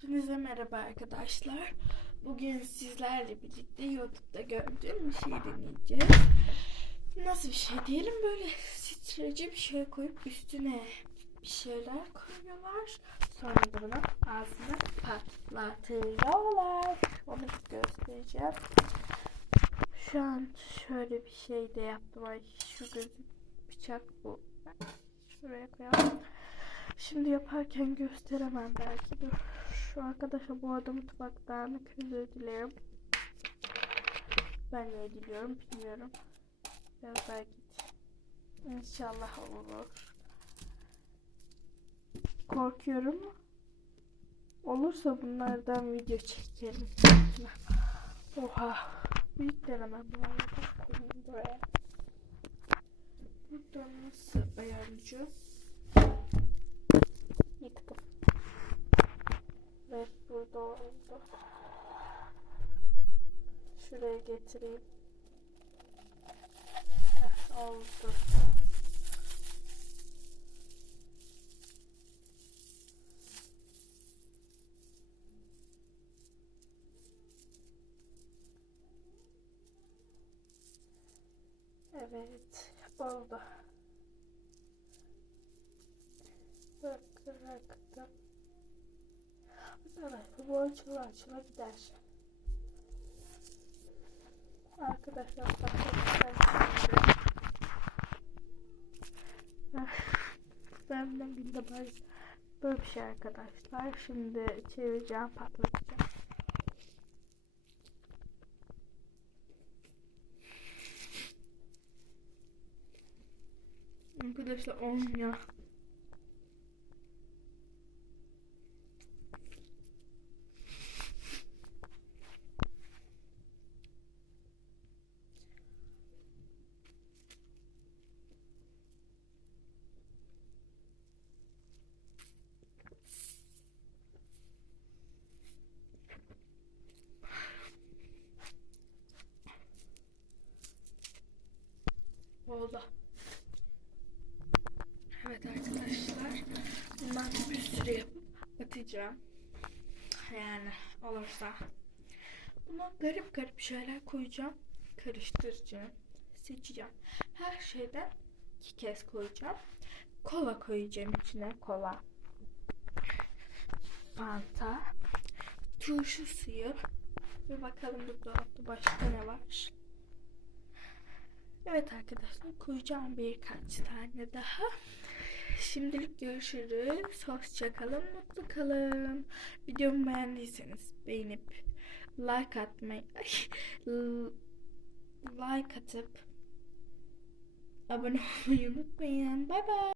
Hepinize merhaba arkadaşlar. Bugün sizlerle birlikte YouTube'da gördüğüm bir şey deneyeceğiz. Nasıl bir şey diyelim böyle streci bir şey koyup üstüne bir şeyler koyuyorlar. Sonra da bunu ağzına patlatıyorlar. Onu göstereceğim. Şu an şöyle bir şey de yaptım. Ay şu gözü bıçak bu. Şuraya koyalım. Şimdi yaparken gösteremem belki. Dur. Arkadaşa bu arada mutfaktan özür dilerim. Ben ne diliyorum bilmiyorum. Biraz daha git. İnşallah olur. Korkuyorum. Olursa bunlardan video çekelim. Oha. Büyük denemem bu arada. Koyayım buraya. Buradan nasıl ayarlayacağım? Yıktım. Oldu. Şuraya getireyim. Heh, oldu. Evet, oldu. Bıraktım. Bu açıla açıla gider. Arkadaşlar ben de bir de böyle bir şey arkadaşlar. Şimdi çevireceğim patlatacağım. Arkadaşlar olmuyor. Oldu. Evet arkadaşlar. Bundan bir sürü yapıp atacağım. Yani olursa. Buna garip garip şeyler koyacağım. Karıştıracağım. Seçeceğim. Her şeyden iki kez koyacağım. Kola koyacağım içine. Kola. Fanta. Turşu suyu. Bir bakalım bu dolapta başka ne var. Evet arkadaşlar koyacağım birkaç tane daha. Şimdilik görüşürüz. Hoşça kalın, mutlu kalın. Videomu beğendiyseniz beğenip like atmayı like atıp abone olmayı unutmayın. Bay bay.